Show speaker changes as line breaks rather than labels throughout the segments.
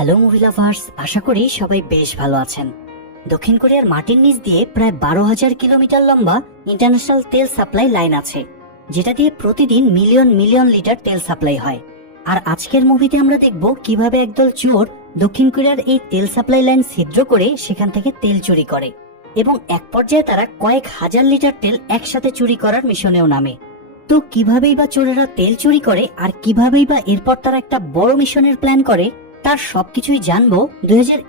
Hello movie lovers আশা করি সবাই বেশ ভালো আছেন। দক্ষিণ কোরিয়ার মাটির নিচ দিয়ে প্রায় বারো হাজার কিলোমিটার লম্বা ইন্টারন্যাশনাল তেল সাপ্লাই লাইন আছে, যেটা দিয়ে প্রতিদিন মিলিয়ন মিলিয়ন লিটার তেল সাপ্লাই হয়। আর আজকের মুভিতে আমরা দেখব কীভাবে একদল চোর দক্ষিণ কোরিয়ার এই তেল সাপ্লাই লাইন ছিদ্র করে সেখান থেকে তেল চুরি করে এবং এক পর্যায়ে তারা কয়েক হাজার লিটার তেল একসাথে চুরি করার মিশনেও নামে। তো কিভাবেই বা চোরেরা তেল চুরি করে আর কিভাবেই বা এরপর তারা একটা বড় মিশনের প্ল্যান করে তার সবকিছুই জানব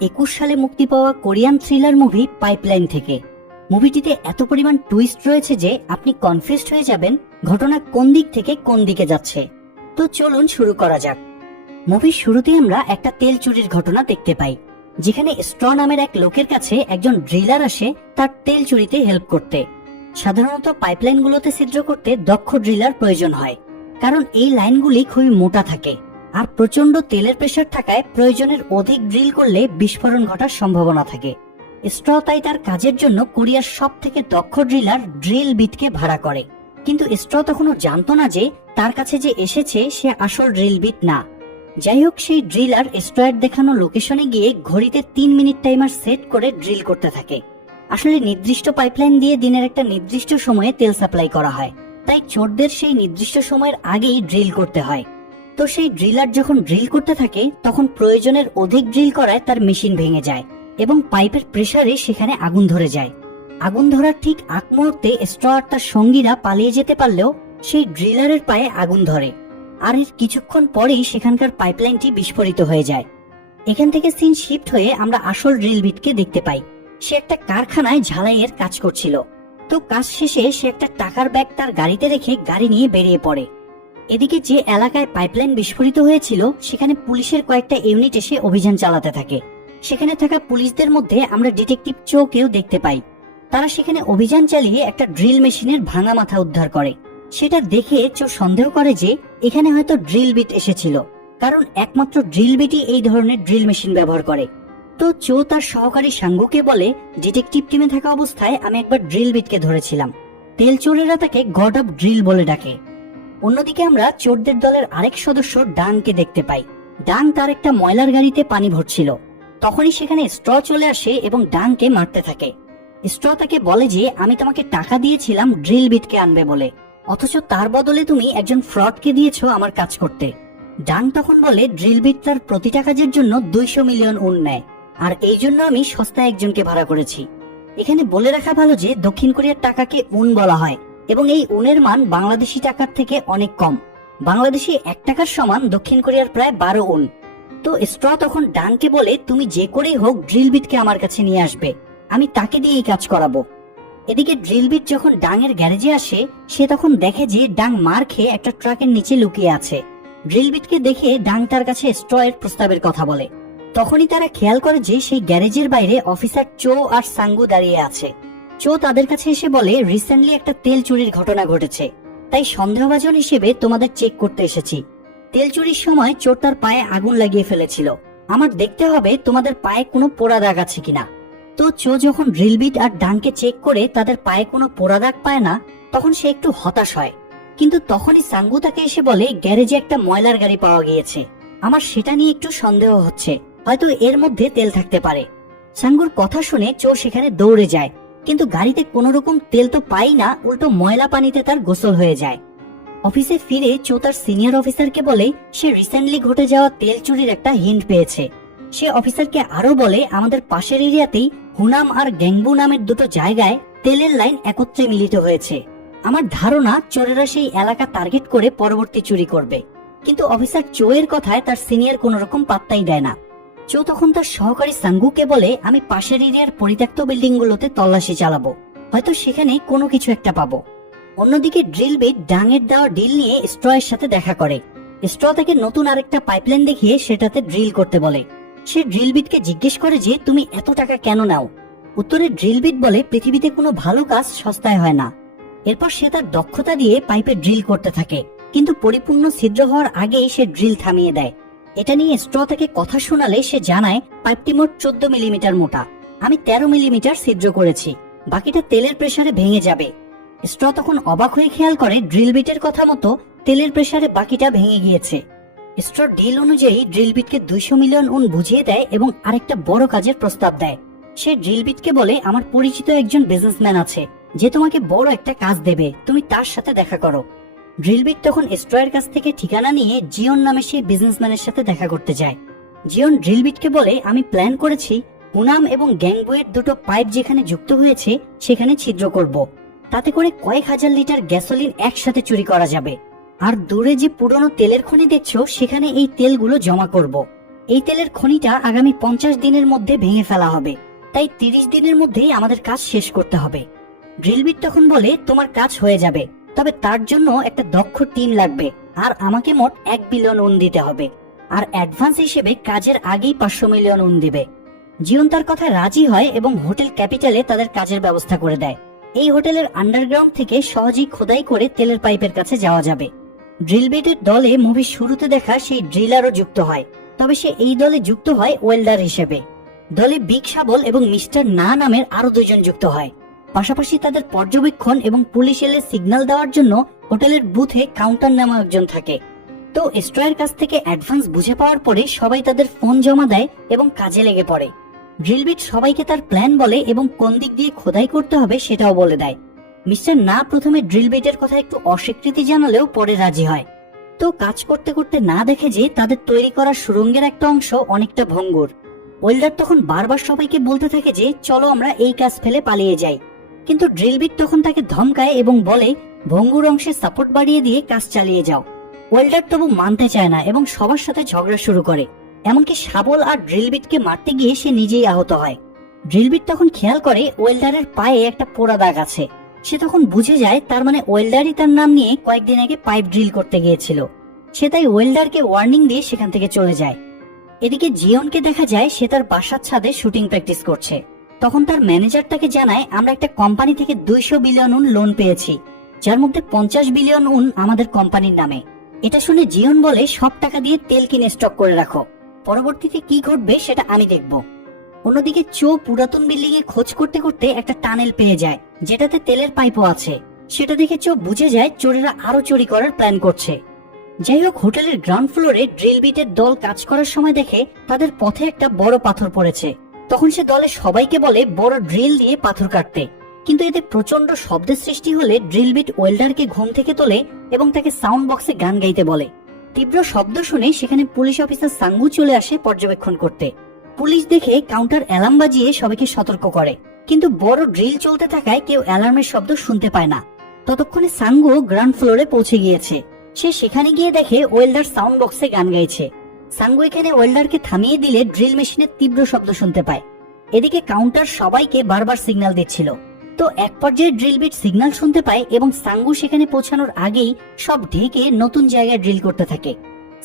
একুশ সালে মুক্তি পাওয়া কোরিয়ান থ্রিলার মুভি পাইপলাইন থেকে। মুভিটিতে এত পরিমাণ টুইস্ট রয়েছে যে আপনি কনফিউজড হয়ে যাবেন ঘটনা কোন দিক থেকে কোন দিকে যাচ্ছে। তো চলুন শুরু করা যাক। মুভির শুরুতে আমরা একটা তেল চুরির ঘটনা দেখতে পাই, যেখানে স্ট্র নামের এক লোকের কাছে একজন ড্রিলার আসে তার তেল চুরিতে হেল্প করতে। সাধারণত পাইপলাইনগুলোতে ছিদ্র করতে দক্ষ ড্রিলার প্রয়োজন হয়, কারণ এই লাইনগুলি খুবই মোটা থাকে। আর প্রচণ্ড তেলের প্রেশার থাকায় প্রয়োজনের অধিক ড্রিল করলে বিস্ফোরণ ঘটার সম্ভাবনা থাকে। স্ট্র তাই তার কাজের জন্য কোরিয়ার সব থেকে দক্ষ ড্রিলার ড্রিল বিটকে ভাড়া করে। কিন্তু স্ট্র তখনও জানতো না যে তার কাছে যে এসেছে সে আসল ড্রিল বিট না। যাই হোক, সেই ড্রিলার স্ট্রয়ের দেখানো লোকেশনে গিয়ে ঘড়িতে তিন মিনিট টাইমার সেট করে ড্রিল করতে থাকে। আসলে নির্দিষ্ট পাইপলাইন দিয়ে দিনের একটা নির্দিষ্ট সময়ে তেল সাপ্লাই করা হয়। তাই চোরদের সেই নির্দিষ্ট সময়ের আগেই ড্রিল করতে হয়। তো সেই ড্রিলার যখন ড্রিল করতে থাকে, তখন প্রয়োজনের অধিক ড্রিল করায় তার মেশিন ভেঙে যায় এবং পাইপের প্রেসারে সেখানে আগুন ধরে যায়। আগুন ধরার ঠিক আগ মুহূর্তে স্ট্র আর তার সঙ্গীরা পালিয়ে যেতে পারলেও সেই ড্রিলারের পায়ে আগুন ধরে। আর এর কিছুক্ষণ পরেই সেখানকার পাইপলাইনটি বিস্ফোরিত হয়ে যায়। এখান থেকে সিন শিফট হয়ে আমরা আসল ড্রিল বিটকে দেখতে পাই। সে একটা কারখানায় ঝালাইয়ের কাজ করছিল। তো কাজ শেষে সে একটা টাকার ব্যাগ তার গাড়িতে রেখে গাড়ি নিয়ে বেরিয়ে পড়ে। এদিকে যে এলাকায় পাইপলাইন বিস্ফোরিত হয়েছিল, সেখানে পুলিশের কয়েকটা ইউনিট এসে অভিযান চালাতে থাকে। সেখানে থাকা পুলিশদের মধ্যে আমরা ডিটেকটিভ চোকেও দেখতে পাই। তারা সেখানে অভিযান চালিয়ে একটা ড্রিল মেশিনের ভাঙা মাথা উদ্ধার করে। সেটা দেখে চো সন্দেহ করে যে, এখানে হয়তো ড্রিল বিট এসেছিল। কারণ একমাত্র ড্রিল বিটই এই ধরনের ড্রিল মেশিন ব্যবহার করে। তো চো তার সহকারী সাঙ্গুকে বলে, ডিটেকটিভ টিমে থাকা অবস্থায় আমি একবার ড্রিল বিটকে ধরেছিলাম। তেল চোরেরা তাকে গড অফ ড্রিল বলে ডাকে। অন্যদিকে আমরা চোরদের দলের আরেক সদস্য ডাংকে দেখতে পাই। ডাং তার একটা ময়লার গাড়িতে পানি ভরছিল। তখনই সেখানে স্ট্র চলে আসে এবং ডাংকে মারতে থাকে। স্ট্র তাকে বলে যে, আমি তোমাকে টাকা দিয়েছিলাম ড্রিল বিটকে আনবে বলে। অথচ তার বদলে তুমি একজন ফ্রডকে দিয়েছ আমার কাজ করতে। ডাং তখন বলে, ড্রিল বিট তার প্রতিটা কাজের জন্য দুইশো মিলিয়ন উন নেয়। আর এই জন্য আমি সস্তায় একজনকে ভাড়া করেছি। এখানে বলে রাখা ভালো যে, দক্ষিণ কোরিয়ার টাকাকে উন বলা হয়। এবং এই উনের মান বাংলাদেশি টাকার থেকে অনেক কম। বাংলাদেশি এক টাকার সমান দক্ষিণ কোরিয়ার প্রায় বারো উন। তো স্ট্র তখন ডানকে বলে, তুমি যে করেই হোক ড্রিল বিটকে আমার কাছে নিয়ে আসবে। আমি তাকে দিয়ে এই কাজ করাবো। এদিকে ড্রিল বিট যখন ডাঙের গ্যারেজে আসে, সে তখন দেখে যে ডাং মার খেয়ে একটা ট্রাকের নিচে লুকিয়ে আছে। ড্রিল বিটকে দেখে ডাং তার কাছে স্ট্র এর প্রস্তাবের কথা বলে। তখনই তারা খেয়াল করে যে সেই গ্যারেজের বাইরে অফিসার চো আর সাঙ্গু দাঁড়িয়ে আছে। চো তাদের কাছে এসে বলে রিসেন্টলি একটা তেল চুরির ঘটনা ঘটেছে। তাই সন্দেহভাজন হিসেবে তোমাদের চেক করতে এসেছি। তেল চুরির সময় চোর তার পায়ে আগুন লাগিয়ে ফেলেছিল। আমার দেখতে হবে তোমাদের পায়ে কোনো পোড়া দাগ আছে কিনা। তো চো যখন ড্রিলবিট আর ডাংকে চেক করে তাদের পায়ে কোনো পোড়া দাগ পায় না, তখন সে একটু হতাশ হয়। কিন্তু তখনই সাঙ্গু তাকে এসে বলে, গ্যারেজে একটা ময়লার গাড়ি পাওয়া গিয়েছে। আমার সেটা নিয়ে একটু সন্দেহ হচ্ছে। হয়তো এর মধ্যে তেল থাকতে পারে। সাঙ্গুর কথা শুনে চো সেখানে দৌড়ে যায়। কিন্তু গাড়িতে কোনো রকম তেল তো পাই না, উল্টো ময়লা পানিতে তার গোসল হয়ে যায়। অফিসে ফিরে চো তার সিনিয়র অফিসারকে বলে, সে রিসেন্টলি ঘটে যাওয়া তেল চুরির একটা হিন্ট পেয়েছে। সে অফিসারকে আরও বলে, আমাদের পাশের এরিয়াতেই হুনাম আর গ্যাংবু নামের দুটো জায়গায় তেলের লাইন একত্রে মিলিত হয়েছে। আমার ধারণা, চোরেরা সেই এলাকা টার্গেট করে পরবর্তী চুরি করবে। কিন্তু অফিসার চোয়ের কথায় তার সিনিয়র কোন রকম পাত্তাই দেয় না। চো তখন তার সহকারী সাঙ্গুকে বলে, আমি পাশের এরিয়ার পরিত্যক্ত বিল্ডিং গুলোতে তল্লাশি চালাবো। হয়তো সেখানে কোনো কিছু একটা পাবো। অন্যদিকে ড্রিল বিট ডাঙের দেওয়া ডিল নিয়ে স্ট্রয়ের সাথে দেখা করে। স্ট্র তাকে নতুন আরেকটা পাইপলাইন দেখিয়ে সেটাতে ড্রিল করতে বলে। সে ড্রিল বিটকে জিজ্ঞেস করে যে, তুমি এত টাকা কেন নাও? উত্তরে ড্রিল বিট বলে, পৃথিবীতে কোনো ভালো কাজ সস্তায় হয় না। এরপর সে তার দক্ষতা দিয়ে পাইপে ড্রিল করতে থাকে। কিন্তু পরিপূর্ণ ছিদ্র হওয়ার আগেই সে ড্রিল থামিয়ে দেয়। এটা নিয়ে স্ট্র তাকে কথা শোনালে সে জানায়, পাইপটি মোট চোদ্দ মিলিমিটার মোটা। আমি তেরো মিলিমিটার ছিদ্র করেছি। বাকিটা তেলের প্রেসারে ভেঙে যাবে। স্ট্র তখন অবাক হয়ে খেয়াল করে, ড্রিল বিটের কথা মতো তেলের প্রেসারে বাকিটা ভেঙে গিয়েছে। স্ট্র ডিল অনুযায়ী ড্রিলবিটকে দুইশো মিলিয়ন উন বুঝিয়ে দেয় এবং আরেকটা বড় কাজের প্রস্তাব দেয়। সে ড্রিলবিটকে বলে, আমার পরিচিত একজন বিজনেসম্যান আছে, যে তোমাকে বড় একটা কাজ দেবে। তুমি তার সাথে দেখা করো। ড্রিলবিট তখন স্ট্রয়ের কাছ থেকে ঠিকানা নিয়ে জিওন নামে সেই বিজনেসম্যানের সাথে দেখা করতে যায়। জিওন ড্রিলবিটকে বলে, আমি প্ল্যান করেছি উনাম এবং গ্যাংবুয়ের দুটো পাইপ যেখানে যুক্ত হয়েছে, সেখানে ছিদ্র করব। তাতে করে কয়েক হাজার লিটার গ্যাসোলিন একসাথে চুরি করা যাবে। আর দূরে যে পুরনো তেলের খনি দেখছ, সেখানে এই তেলগুলো জমা করব। এই তেলের খনিটা আগামী পঞ্চাশ দিনের মধ্যে ভেঙে ফেলা হবে। তাই তিরিশ দিনের মধ্যেই আমাদের কাজ শেষ করতে হবে। ড্রিলবিট তখন বলে, তোমার কাজ হয়ে যাবে। তবে তার জন্য একটা দক্ষ টিম লাগবে। আর আমাকে মোট এক বিলিয়ন উন দিতে হবে। আর অ্যাডভান্স হিসেবে কাজের আগেই পাঁচশো মিলিয়ন উন দিবে। জিওন তার কথায় রাজি হয় এবং হোটেল ক্যাপিটালে তাদের কাজের ব্যবস্থা করে দেয়। এই হোটেলের আন্ডারগ্রাউন্ড থেকে সহজেই খোদাই করে তেলের পাইপের কাছে যাওয়া যাবে। ড্রিলবিটের দলে মুভির শুরুতে দেখা সেই ড্রিলারও যুক্ত হয়। তবে সে এই দলে যুক্ত হয় ওয়েল্ডার হিসেবে। দলে বিগ সাবল এবং মিস্টার না নামের আরও দুজন যুক্ত হয়। পাশাপাশি তাদের পর্যবেক্ষণ এবং পুলিশ এলে সিগন্যাল দেওয়ার জন্য হোটেলের বুথে কাউন্টার নামা একজন থাকে। তো স্ট্রয়ের কাছ থেকে অ্যাডভান্স বুঝে পাওয়ার পরে সবাই তাদের ফোন জমা দেয় এবং কাজে লেগে পড়ে। ড্রিলবিট সবাইকে তার প্ল্যান বলে এবং কোন দিক দিয়ে খোদাই করতে হবে সেটাও বলে দেয়। মিস্টার না প্রথমে ড্রিলবিটের কথা একটু অস্বীকৃতি জানালেও পরে রাজি হয়। তো কাজ করতে করতে না দেখে যে তাদের তৈরি করা সুরঙ্গের একটা অংশ অনেকটা ভঙ্গুর। ওয়েল্ডার তখন বারবার সবাইকে বলতে থাকে যে, চলো আমরা এই কাজ ফেলে পালিয়ে যাই। কিন্তু ড্রিলবিট তখন তাকে ধমকায় এবং বলে, ভঙ্গুর অংশে সাপোর্ট বাড়িয়ে দিয়ে কাজ চালিয়ে যাও। ওয়েল্ডার তবু মানতে চায় না এবং সবার সাথে ঝগড়া শুরু করে। এমনকি শাবল আর ড্রিলবিটকে মারতে গিয়ে সে নিজেই আহত হয়। ড্রিলবিট তখন খেয়াল করে ওয়েল্ডারের পায়ে একটা পোড়া দাগ আছে। সে তখন বুঝে যায় তার মানে ওয়েল্ডারই তার নাম নিয়ে কয়েকদিন আগে পাইপ ড্রিল করতে গিয়েছিল। সে তাই ওয়েল্ডারকে ওয়ার্নিং দিয়ে সেখান থেকে চলে যায়। এদিকে জিয়নকে দেখা যায় সে তার বাসার ছাদে শুটিং প্র্যাকটিস করছে। তখন তার ম্যানেজার তাকে জানায়, আমরা একটা কোম্পানি থেকে দুইশো বিলিয়ন উন লোন পেয়েছি, যার মধ্যে পঞ্চাশ বিলিয়ন উন আমাদের কোম্পানির নামে। এটা শুনে জিয়ন বলে, সব টাকা দিয়ে তেল কিনে স্টক করে রাখো। পরবর্তীতে কি ঘটবে সেটা আমি দেখব। অন্যদিকে চো পুরাতন বিল্ডিং এ খোঁজ করতে করতে একটা টানেল পেয়ে যায়, যেটাতে তেলের পাইপও আছে। সেটা দেখে চো বুঝে যায়, চোরেরা আরও চুরি করার প্ল্যান করছে। যাই হোক, হোটেলের গ্রাউন্ড ফ্লোরে ড্রিল বিটের দল কাজ করার সময় দেখে তাদের পথে একটা বড় পাথর পড়েছে। তখন সে দলে সবাইকে বলে বড় ড্রিল দিয়ে পাথর কাটতে। কিন্তু এতে প্রচণ্ড শব্দের সৃষ্টি হলে ড্রিল বিট ওয়েল্ডারকে ঘুম থেকে তোলে এবং তাকে সাউন্ড বক্সে গান গাইতে বলে। তীব্র শব্দ শুনে সেখানে পুলিশ অফিসার সাঙ্গু চলে আসে পর্যবেক্ষণ করতে। পুলিশ দেখে কাউন্টার অ্যালার্ম বাজিয়ে সবাইকে সতর্ক করে। কিন্তু বড় ড্রিল চলতে থাকায় কেউ অ্যালার্মের শব্দ শুনতে পায় না। ততক্ষণে সাঙ্গু গ্রাউন্ড ফ্লোরে পৌঁছে গিয়েছে। সে সেখানে গিয়ে দেখে ওয়েল্ডার সাউন্ড বক্সে গান গাইছে। সাঙ্গু এখানে ওয়েল্ডারকে থামিয়ে দিলে ড্রিল মেশিনের তীব্র শব্দ শুনতে পায়। এদিকে কাউন্টার সবাইকে বারবার সিগন্যাল দিচ্ছিল। তো এক পর্যায়ে ড্রিল বিট সিগন্যাল শুনতে পায় এবং সাঙ্গু সেখানে পৌঁছানোর আগেই সব ঢেকে নতুন জায়গায় ড্রিল করতে থাকে।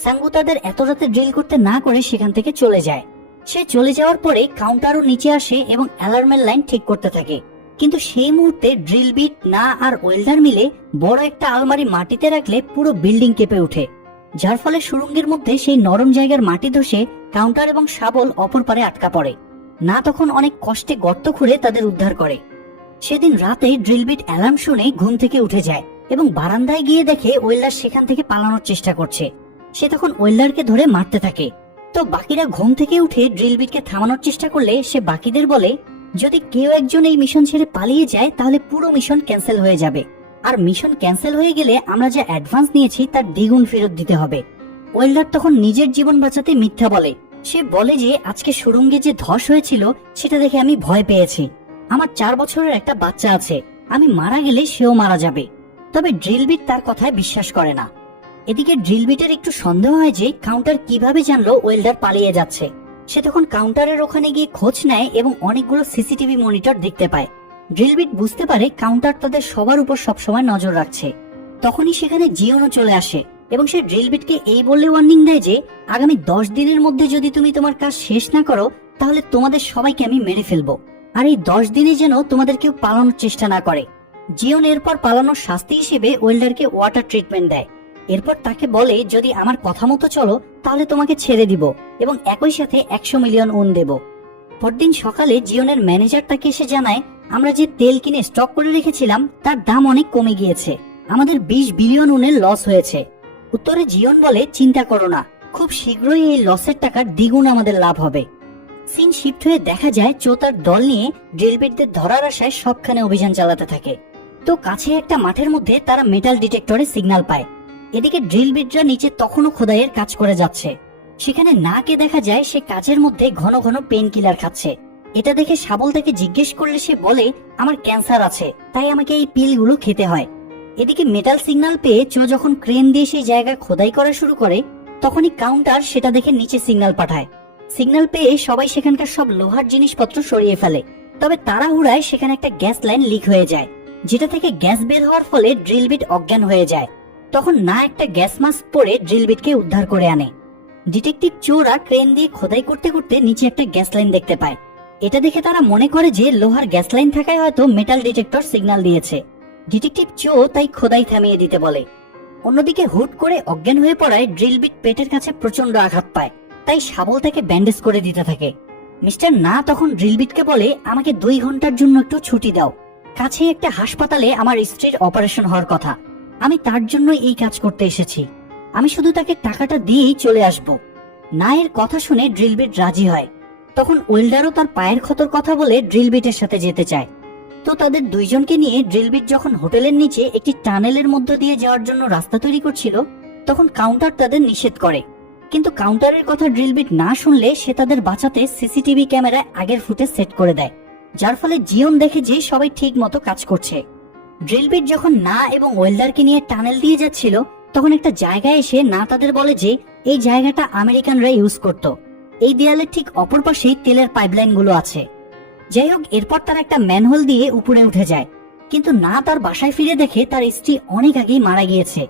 সাঙ্গু তাদের এত রাতে ড্রিল করতে না করে সেখান থেকে চলে যায়। সে চলে যাওয়ার পরে কাউন্টারও নিচে আসে এবং অ্যালার্মের লাইন ঠিক করতে থাকে। কিন্তু সেই মুহূর্তে ড্রিল বিট না আর ওয়েল্ডার মিলে বড় একটা আলমারি মাটিতে রাখলে পুরো বিল্ডিং কেঁপে ওঠে। যার ফলে সুরঙ্গের মধ্যে সেই নরম জায়গার মাটি ধসে কাউন্টার এবং শাবল অপর পারে আটকা পড়ে। না তখন অনেক কষ্টে গর্ত খুঁড়ে তাদের উদ্ধার করে। সেদিন রাতে ড্রিলবিট অ্যালার্ম শুনে ঘুম থেকে উঠে যায় এবং বারান্দায় গিয়ে দেখে ওয়েল্লার সেখান থেকে পালানোর চেষ্টা করছে। সে তখন ওয়েল্লারকে ধরে মারতে থাকে। তো বাকিরা ঘুম থেকে উঠে ড্রিলবিটকে থামানোর চেষ্টা করলে সে বাকিদের বলে, যদি কেউ একজন এই মিশন ছেড়ে পালিয়ে যায়, তাহলে পুরো মিশন ক্যান্সেল হয়ে যাবে। আর মিশন ক্যান্সেল হয়ে গেলে আমরা যা অ্যাডভান্স নিয়েছি তার দ্বিগুণ ফেরত দিতে হবে। ওয়েল্ডার তখন নিজের জীবন বাঁচাতে মিথ্যা বলে। সে বলে যে আজকে সুরঙ্গে যে ধস হয়েছিল, সেটা দেখে আমি ভয় পেয়েছি। আমার চার বছরের একটা বাচ্চা আছে। আমি মারা গেলে সেও মারা যাবে। তবে ড্রিলবিট তার কথায় বিশ্বাস করে না। এদিকে ড্রিলবিটের একটু সন্দেহ হয় যে কাউন্টার কীভাবে জানলো ওয়েল্ডার পালিয়ে যাচ্ছে। সে তখন কাউন্টারের ওখানে গিয়ে খোঁজ নেয় এবং অনেকগুলো সিসিটিভি মনিটর দেখতে পায়। ড্রিলবিট বুঝতে পারে কাউন্টার তাদের সবার উপর সবসময় নজর রাখছে। তখনই সেখানে জিওনো চলে আসে এবং সে ড্রিলবিটকে এই বললে ওয়ার্নিং দেয় যে, আগামী দশ দিনের মধ্যে যদি তুমি তোমার কাজ শেষ না করো, তাহলে তোমাদের সবাইকে আমি মেরে ফেলব। আর এই দশ দিনে যেন তোমাদের কেউ পালানোর চেষ্টা না করে। জিওন এরপর পালানোর শাস্তি হিসেবে ওয়েল্ডারকে ওয়াটার ট্রিটমেন্ট দেয়। এরপর তাকে বলে, যদি আমার কথা মতো চলো, তাহলে তোমাকে ছেড়ে দিব এবং একই সাথে একশো মিলিয়ন উন দেব। পরদিন সকালে জিওনের ম্যানেজার তাকে এসে জানায় আমরা যে তেল কিনে স্টক করে রেখেছিলাম, তার দাম অনেক কমে গিয়েছে। আমাদের বিশ বিলিয়ন উনের লস হয়েছে। উত্তরে জিওন বলে, চিন্তা করো না, খুব শীঘ্রই এই লসের টাকার দ্বিগুণ আমাদের লাভ হবে। সিন শিফট হয়ে দেখা যায় চো তার দল নিয়ে ড্রিলবিটদের ধরার আশায় সবখানে অভিযান চালাতে থাকে। তো কাছে একটা মাঠের মধ্যে তারা মেটাল ডিটেক্টরে সিগন্যাল পায়। এদিকে ড্রিলবিটরা নিচে তখনও খোদাইয়ের কাজ করে যাচ্ছে। সেখানে নাকে দেখা যায়, সে কাজের মধ্যে ঘন ঘন পেন কিলার খাচ্ছে। এটা দেখে সাবল তাকে জিজ্ঞেস করলে সে বলে, আমার ক্যান্সার আছে, তাই আমাকে এই পিলগুলো খেতে হয়। এদিকে মেটাল সিগন্যাল পেয়ে চো যখন ক্রেন দিয়ে সেই জায়গা খোদাই করা শুরু করে, তখনই কাউন্টার সেটা দেখে নিচে সিগন্যাল পাঠায়। সিগন্যাল পেয়ে সবাই সেখানকার সব লোহার জিনিসপত্র সরিয়ে ফেলে। তবে তাড়াহুড়ায় সেখানে একটা গ্যাস লাইন লিক হয়ে যায়, যেটা থেকে গ্যাস বের হওয়ার ফলে ড্রিলবিট অজ্ঞান হয়ে যায়। তখন না একটা গ্যাস মাস্ক পরে ড্রিলবিটকে উদ্ধার করে আনে। ডিটেকটিভ চোরা ক্রেন দিয়ে খোদাই করতে করতে নিচে একটা গ্যাস লাইন দেখতে পায়। এটা দেখে তারা মনে করে যে লোহার গ্যাস লাইন থাকায় হয়তো মেটাল ডিটেক্টর সিগন্যাল দিয়েছে। ডিটেকটিভ চো তাই খোদাই থামিয়ে দিতে বলে। অন্যদিকে হুট করে অজ্ঞান হয়ে পড়ায় ড্রিলবিট পেটের কাছে প্রচণ্ড আঘাত পায়। তাই শাবল তাকে ব্যান্ডেজ করে দিতে থাকে। মিস্টার না তখন ড্রিলবিটকে বলে, আমাকে দুই ঘণ্টার জন্য একটু ছুটি দাও। কাছে একটা হাসপাতালে আমার স্ত্রীর অপারেশন হওয়ার কথা। আমি তার জন্য এই কাজ করতে এসেছি। আমি শুধু তাকে টাকাটা দিয়েই চলে আসব। না এর কথা শুনে ড্রিলবিট রাজি হয়। তখন ওয়েল্ডারও তার পায়ের ক্ষতর কথা বলে ড্রিলবিটের সাথে যেতে চায়। তো তাদের দুইজনকে নিয়ে ড্রিলবিট যখন হোটেলের নিচে একটি টানেলের মধ্য দিয়ে যাওয়ার জন্য রাস্তা তৈরি করছিল, তখন কাউন্টার তাদের নিষেধ করে। কিন্তু কাউন্টারের কথা ড্রিলবিট না শুনলে সে তাদের বাঁচাতে সিসিটিভি ক্যামেরায় আগের ফুটেজ সেট করে দেয়, যার ফলে জিওন দেখে যে সবাই ঠিক মতো কাজ করছে। ড্রিলবিট যখন না এবং ওয়েল্ডারকে নিয়ে টানেল দিয়ে যাচ্ছিল, তখন একটা জায়গায় এসে না তাদের বলে যে, এই জায়গাটা আমেরিকানরা ইউজ করত। এই দেয়ালের ঠিক অপর পাশেই তেলের পাইপলাইনগুলো আছে। যাই হোক, এরপর তার একটা ম্যানহোল দিয়ে উপরে উঠে যায়। কিন্তু না তার বাসায় ফিরে দেখে তার স্ত্রী অনেক আগেই মারা গিয়েছে।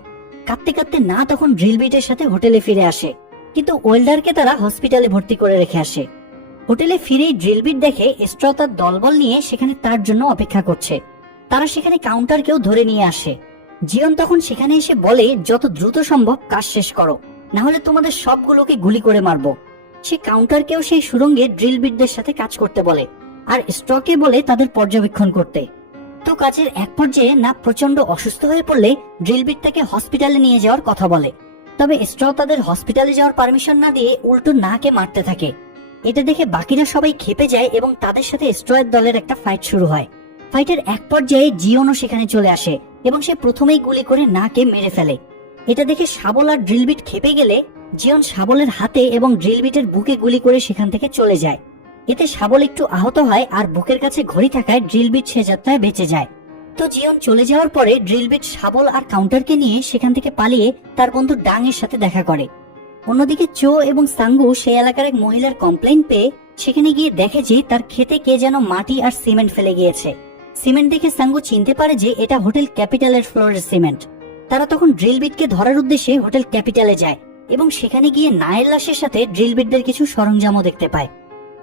কাঁদতে কাঁদতে না তখন ড্রিলবিটের সাথে হোটেলে ফিরে আসে। কিন্তু ওয়েল্ডারকে তারা হসপিটালে ভর্তি করে রেখে আসে। হোটেলে ফিরেই ড্রিলবিট দেখে স্ট্র তার দলবল নিয়ে সেখানে তার জন্য অপেক্ষা করছে। তারা সেখানে কাউন্টারকেও ধরে নিয়ে আসে। জিয়ন তখন সেখানে এসে বলে, যত দ্রুত সম্ভব কাজ শেষ করো। না হলে তোমাদের সবগুলোকে গুলি করে মারবো। সে কাউন্টারকেও সেই সুরঙ্গে ড্রিলবিটদের সাথে কাজ করতে বলে, আর স্ট্রকে বলে তাদের পর্যবেক্ষণ করতে। তো কাজের এক পর্যায়ে না প্রচণ্ড অসুস্থ হয়ে পড়লে ড্রিলবিট তাকে হসপিটালে নিয়ে যাওয়ার কথা বলে। তবে স্ট্র তাদের হসপিটালে যাওয়ার পারমিশন না দিয়ে উল্টো নাকে মারতে থাকে। এটা দেখে বাকিরা সবাই খেপে যায় এবং তাদের সাথে স্ট্রয়ের দলের একটা ফাইট শুরু হয়। ফাইটের এক পর্যায়ে জিওনও সেখানে চলে আসে এবং সে প্রথমেই গুলি করে নাকে মেরে ফেলে। এটা দেখে শাবল আর ড্রিলবিট খেপে গেলে জিওন শাবলের হাতে এবং ড্রিলবিটের বুকে গুলি করে সেখান থেকে চলে যায়। এতে শাবল একটু আহত হয় আর বুকের কাছে ঘড়ি থাকায় ড্রিলবিট সে যাত্রায় বেঁচে যায়। তো জিয়ন চলে যাওয়ার পরে ড্রিলবিট শাবল আর কাউন্টারকে নিয়ে সেখান থেকে পালিয়ে তার বন্ধু ডাং এর সাথে দেখা করে। অন্যদিকে চো এবং সাঙ্গু সেই এলাকার এক মহিলার কমপ্লেন পেয়ে সেখানে গিয়ে দেখে যে তার খেতে কে যেন মাটি আর সিমেন্ট ফেলে গিয়েছে। সিমেন্ট দেখে সাঙ্গু চিনতে পারে যে এটা হোটেল ক্যাপিটালের ফ্লোরের সিমেন্ট। তারা তখন ড্রিলবিটকে ধরার উদ্দেশ্যে হোটেল ক্যাপিটালে যায়। এবং সেখানে গিয়ে নায়ের লাশের সাথে ড্রিলবিটদের কিছু সরঞ্জামও দেখতে পায়।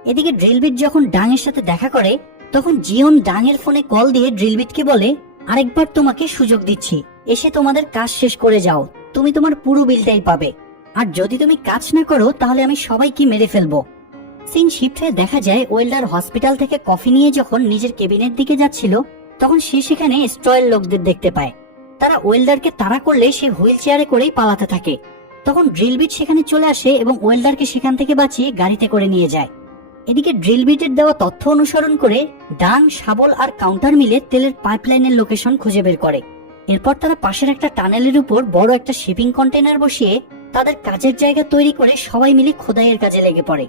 এদিকে ড্রিলবিট যখন ডাঙের সাথে দেখা করে, তখন জিওন ডাঙের ফোনে কল দিয়ে ড্রিলবিটকে বলে, আরেকবার তোমাকে সুযোগ দিচ্ছি। এসে তোমাদের কাজ শেষ করে যাও। তুমি তোমার পুরো বিলটাই পাবে। আর যদি তুমি কাজ না করো, তাহলে আমি সবাইকে মেরে ফেলব। সিন শিফট হয়ে দেখা যায় ওয়েল্ডার হসপিটাল থেকে কফি নিয়ে যখন নিজের কেবিনের দিকে যাচ্ছিল, তখন সে সেখানে স্ট্রয়ের লোকদের দেখতে পায়। তারা ওয়েল্ডারকে তাড়া করলে সে হুইল চেয়ারে করেই পালাতে থাকে। তখন ড্রিলবিট সেখানে চলে আসে এবং ওয়েল্ডারকে সেখান থেকে বাঁচিয়ে গাড়িতে করে নিয়ে যায়। এদিকে ড্রিলবিটের দেওয়া তথ্য অনুসরণ করে ডাং শাবল আর কাউন্টার মিলে তেলের পাইপলাইনের লোকেশন খুঁজে বের করে। এরপর তারা পাশের একটা টানেলের উপর বড় একটা শিপিং কন্টেনার বসিয়ে তাদের কাজের জায়গা তৈরি করে সবাই মিলে খোদাইয়ের কাজে লেগে পড়ে।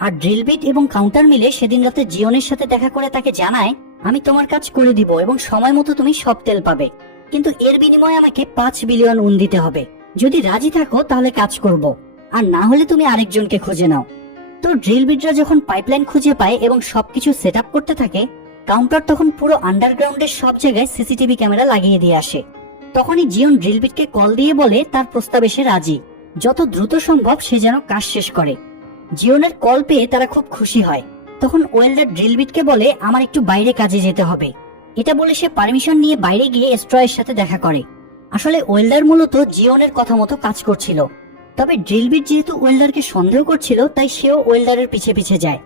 আর ড্রিলবিট এবং কাউন্টার মিলে সেদিন রাতে জিওনের সাথে দেখা করে তাকে জানায়, আমি তোমার কাজ করে দিব এবং সময় মতো তুমি সব তেল পাবে। কিন্তু এর বিনিময়ে আমাকে পাঁচ বিলিয়ন উন দিতে হবে। যদি রাজি থাকো, তাহলে কাজ করব। আর না হলে তুমি আরেকজনকে খুঁজে নাও। তো ড্রিলবিটরা যখন পাইপলাইন খুঁজে পায় এবং সবকিছু সেট আপ করতে থাকে, কাউন্টার তখন পুরো আন্ডারগ্রাউন্ডের সব জায়গায় সিসিটিভি ক্যামেরা লাগিয়ে দিয়ে আসে। তখনই জিওন ড্রিলবিটকে কল দিয়ে বলে, তার প্রস্তাবে সে রাজি। যত দ্রুত সম্ভব সে যেন কাজ শেষ করে। জিওনের কল পেয়ে তারা খুব খুশি হয়। তখন ওয়েল্ডার ড্রিলবিটকে বলে, আমার একটু বাইরে কাজে যেতে হবে। এটা বলে সে পারমিশন নিয়ে বাইরে গিয়ে স্ট্রয়ের সাথে দেখা করে। আসলে ওয়েল্ডার মূলত জিওনের কথা মতো কাজ করছিল। তবে ড্রিলবিট যেহেতু ওয়েল্ডারকে সন্দেহ করছিল, তাই সেও ওয়েল্ডারের পিছে পিছে যায়।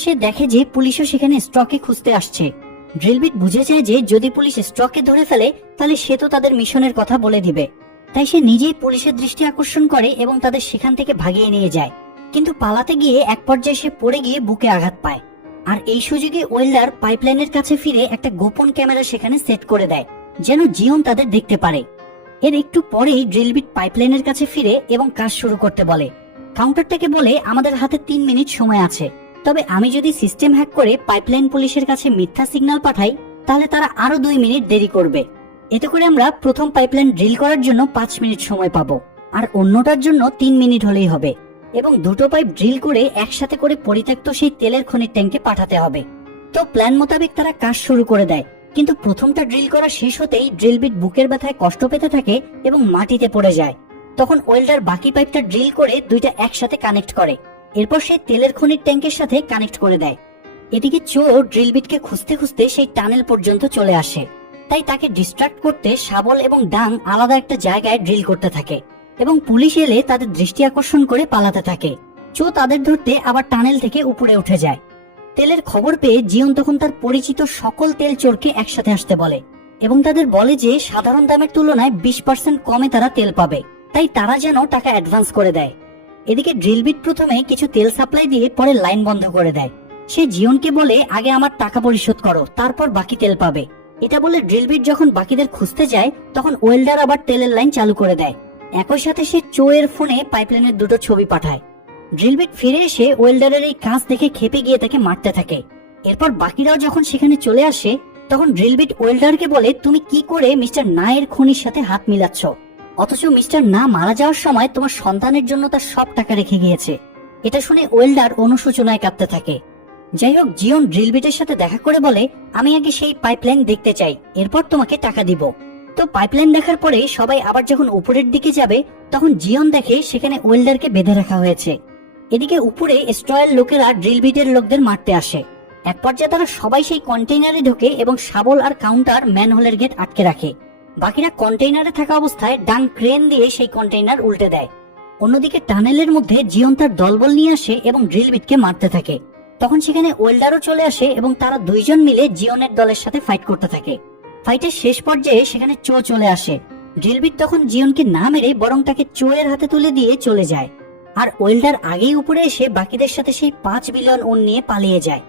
সে দেখে যে পুলিশও সেখানে স্ট্রকে খুঁজতে আসছে। ড্রিলবিট বুঝে যায় যে যদি পুলিশ স্ট্রকে ধরে ফেলে, তাহলে সে তো তাদের মিশনের কথা বলে দিবে। তাই সে নিজেই পুলিশের দৃষ্টি আকর্ষণ করে এবং তাদের সেখান থেকে ভাগিয়ে নিয়ে যায়। কিন্তু পালাতে গিয়ে এক পর্যায়ে সে পড়ে গিয়ে বুকে আঘাত পায়। আর এই সুযোগে ওয়েল্ডার পাইপলাইনের কাছে ফিরে একটা গোপন ক্যামেরা সেখানে সেট করে দেয়, যেন জিওন তাদের দেখতে পারে। এর একটু পরেই ড্রিলবিট পাইপলাইনের কাছে ফিরে এবং কাজ শুরু করতে বলে। কাউন্টারটাকে বলে, আমাদের হাতে তিন মিনিট সময় আছে। তবে আমি যদি সিস্টেম হ্যাক করে পাইপলাইন পুলিশের কাছে মিথ্যা সিগন্যাল পাঠাই, তাহলে তারা আরও দুই মিনিট দেরি করবে। এতে করে আমরা প্রথম পাইপলাইন ড্রিল করার জন্য পাঁচ মিনিট সময় পাবো। আর অন্যটার জন্য তিন মিনিট হলেই হবে। এবং দুটো পাইপ ড্রিল করে একসাথে করে পরিত্যক্ত সেই তেলের খনির ট্যাঙ্কে পাঠাতে হবে। তো প্ল্যান মোতাবেক তারা কাজ শুরু করে দেয়। কিন্তু প্রথমটা ড্রিল করা শেষ হতেই ড্রিল বিট বুকের ব্যথায় কষ্ট পেতে থাকে এবং মাটিতে পড়ে যায়। তখন ওয়েল্ডার বাকি পাইপটা ড্রিল করে দুইটা একসাথে কানেক্ট করে। এরপর সে তেলের খনির ট্যাঙ্কের সাথে কানেক্ট করে দেয়। এদিকে চোর ড্রিল বিটকে খুঁজতে খুঁজতে সেই টানেল পর্যন্ত চলে আসে। তাই তাকে ডিস্ট্রাক্ট করতে শাবল এবং ডাং আলাদা একটা জায়গায় ড্রিল করতে থাকে এবং পুলিশ এলে তাদের দৃষ্টি আকর্ষণ করে পালাতে থাকে। চো তাদের ধরতে আবার টানেল থেকে উপরে উঠে যায়। তেলের খবর পেয়ে জিয়ন তখন তার পরিচিত সকল তেল চোরকে একসাথে আসতে বলে এবং তাদের বলে যে সাধারণ দামের তুলনায় বিশ পার্সেন্ট কমে তারা তেল পাবে। তাই তারা যেন টাকা অ্যাডভান্স করে দেয়। এদিকে ড্রিলবিট প্রথমে কিছু তেল সাপ্লাই দিয়ে পরে লাইন বন্ধ করে দেয়। সে জিয়নকে বলে, আগে আমার টাকা পরিশোধ করো, তারপর বাকি তেল পাবে। এটা বলে ড্রিলবিট যখন বাকিদের খুঁজতে যায়, তখন ওয়েল্ডার আবার তেলের লাইন চালু করে দেয়। একই সাথে সে চোয়ের ফোনে পাইপলাইনের দুটো ছবি পাঠায়। ড্রিলবিট ফিরে এসে ওয়েল্ডারের এই কাজ দেখে খেপে গিয়ে তাকে মারতে থাকে। এরপর বাকিরাও যখন সেখানে চলে আসে, তখন ড্রিলবিট ওয়েল্ডারকে বলে, তুমি কি করে মিস্টার নায়ের খনির সাথে হাত মিলাচ্ছ? অথচ মিস্টার না মারা যাওয়ার সময় তোমার সন্তানের জন্য তার সব টাকা রেখে গিয়েছে। এটা শুনে ওয়েল্ডার অনুশোচনায় কাঁদতে থাকে। যাই হোক জিওন ড্রিলবিটের সাথে দেখা করে বলে, আমি আগে সেই পাইপলাইন দেখতে চাই, এরপর তোমাকে টাকা দিব। তো পাইপলাইন দেখার পরে সবাই আবার যখন উপরের দিকে যাবে, তখন জিয়ন দেখে সেখানে ওয়েল্ডারকে বেঁধে রাখা হয়েছে। এদিকে উপরে স্ট্রয়ের লোকেরা ড্রিলবিটের লোকদের মারতে আসে। এক পর্যায়ে তারা সবাই সেই কন্টেইনারে ঢোকে এবং শাবল আর কাউন্টার ম্যানহোলের গেট আটকে রাখে। বাকিরা কন্টেইনারে থাকা অবস্থায় ডাং ক্রেন দিয়ে সেই কন্টেইনার উল্টে দেয়। অন্যদিকে টানেলের মধ্যে জিয়ন তার দলবল নিয়ে আসে এবং ড্রিলবিটকে মারতে থাকে। তখন সেখানে ওয়েল্ডারও চলে আসে এবং তারা দুইজন মিলে জিওনের দলের সাথে ফাইট করতে থাকে। ফাইটের শেষ পর্যায়ে সেখানে চো চলে আসে। ড্রিলবিট তখন জিওনকে না মেরে বরং তাকে চোয়ের হাতে তুলে দিয়ে চলে যায়। আর ওয়েল্ডার আগেই উপরে এসে বাকিদের সাথে সেই পাঁচ বিলিয়ন ওন নিয়ে পালিয়ে যায়।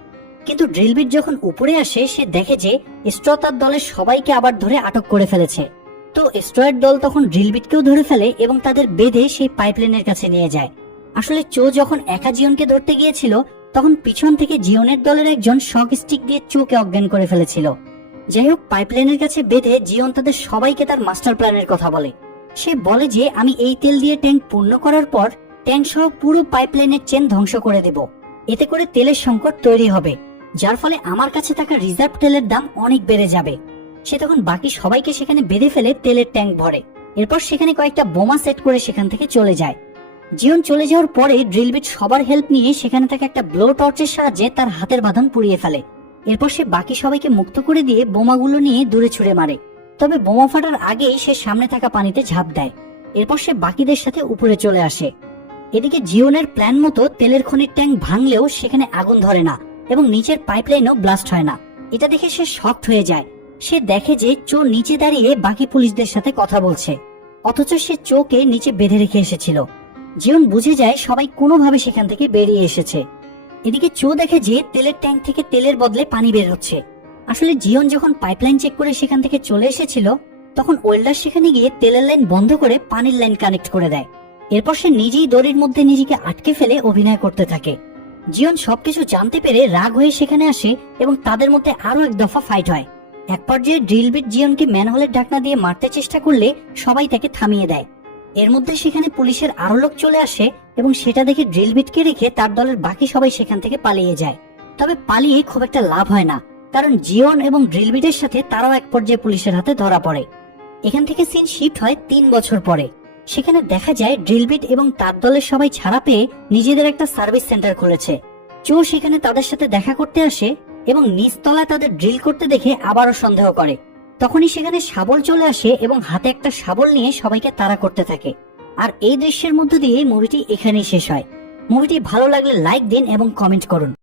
কিন্তু ড্রিলবিট যখন উপরে আসে, সে দেখে যে স্ট্র তার দলের সবাইকে আবার ধরে আটক করে ফেলেছে। তো স্ট্রয়ের দল তখন ড্রিলবিটকেও ধরে ফেলে এবং তাদের বেঁধে সেই পাইপলাইনের কাছে নিয়ে যায়। আসলে চো যখন একা জিওনকে ধরতে গিয়েছিল, তখন পিছন থেকে জিওনের দলের একজন শক স্টিক দিয়ে চোকে অজ্ঞান করে ফেলেছিল। যাই হোক, পাইপলাইনের কাছে বেঁধে জিওন তাদের সবাইকে তার মাস্টার প্ল্যানের কথা বলে। সে বলে যে, আমি এই তেল দিয়ে ট্যাঙ্ক পূর্ণ করার পর ট্যাঙ্ক সহ পুরো পাইপলাইনের চেন ধ্বংস করে দেব। এতে করে তেলের সংকট তৈরি হবে, যার ফলে আমার কাছে থাকা রিজার্ভ তেলের দাম অনেক বেড়ে যাবে। সে তখন বাকি সবাইকে সেখানে বেঁধে ফেলে তেলের ট্যাঙ্ক ভরে। এরপর সেখানে কয়েকটা বোমা সেট করে সেখান থেকে চলে যায়। জিওন চলে যাওয়ার পরে ড্রিলবিট সবার হেল্প নিয়ে সেখানে তাকে একটা ব্লো টর্চের সাহায্যে তার হাতের বাঁধন পুড়িয়ে ফেলে। এরপর সে বাকি সবাইকে মুক্ত করে দিয়ে বোমাগুলো নিয়ে দূরে ছুড়ে মারে। তবে বোমা ফাটার আগেই সে সামনে থাকা পানিতে ঝাঁপ দেয়। এরপর সে বাকিদের সাথে উপরে চলে আসে। এদিকে জিওনের প্ল্যান মতো তেলের খনির ট্যাঙ্ক ভাঙলেও সেখানে আগুন ধরে না এবং নিচের পাইপলাইনও ব্লাস্ট হয় না। এটা দেখে সে শকড হয়ে যায়। সে দেখে যে চোর নিচে দাঁড়িয়ে বাকি পুলিশদের সাথে কথা বলছে। অথচ সে চোকে নিচে বেঁধে রেখে এসেছিল। জিওন বুঝে যায় সবাই কোনোভাবে সেখান থেকে বেরিয়ে এসেছে। এদিকে চো দেখে যে তেলের ট্যাঙ্ক থেকে তেলের বদলে পানি বের হচ্ছে। আসলে জিওন যখন পাইপলাইন চেক করে সেখান থেকে চলে এসেছিল, তখন ওয়েল্ডার সেখানে গিয়ে তেলের লাইন বন্ধ করে পানির লাইন কানেক্ট করে দেয়। এরপর সে নিজেই দড়ির মধ্যে নিজেকে আটকে ফেলে অভিনয় করতে থাকে। জিওন সবকিছু জানতে পেরে রাগ হয়ে সেখানে আসে এবং তাদের মধ্যে আরও এক দফা ফাইট হয়। এক পর্যায়ে ড্রিলবিট জিয়নকে ম্যানহোলের ঢাকনা দিয়ে মারতে চেষ্টা করলে সবাই তাকে থামিয়ে দেয়। এর মধ্যে সেখানে পুলিশের আরও লোক চলে আসে এবং সেটা দেখে ড্রিলবিটকে রেখে তার দলের বাকি সবাই সেখান থেকে পালিয়ে যায়। তবে পালিয়ে খুব একটা লাভ হয় না, কারণ জিওন এবং ড্রিলবিটের সাথে তারাও এক পর্যায়ে পুলিশের হাতে ধরা পড়ে। এখান থেকে সিন শিফট হয় তিন বছর পরে। সেখানে দেখা যায় ড্রিলবিট এবং তার দলের সবাই ছাড়া পেয়ে নিজেদের একটা সার্ভিস সেন্টার খুলেছে। চো সেখানে তাদের সাথে দেখা করতে আসে এবং নিচতলায় তাদের ড্রিল করতে দেখে আবারও সন্দেহ করে। তখনই সেখানে শাবল চলে আসে এবং হাতে একটা শাবল নিয়ে সবাইকে তাড়া করতে থাকে। আর এই দৃশ্যের মধ্য দিয়ে মুভিটি এখানেই শেষ হয়। মুভিটি ভালো লাগলে লাইক দিন এবং কমেন্ট করুন।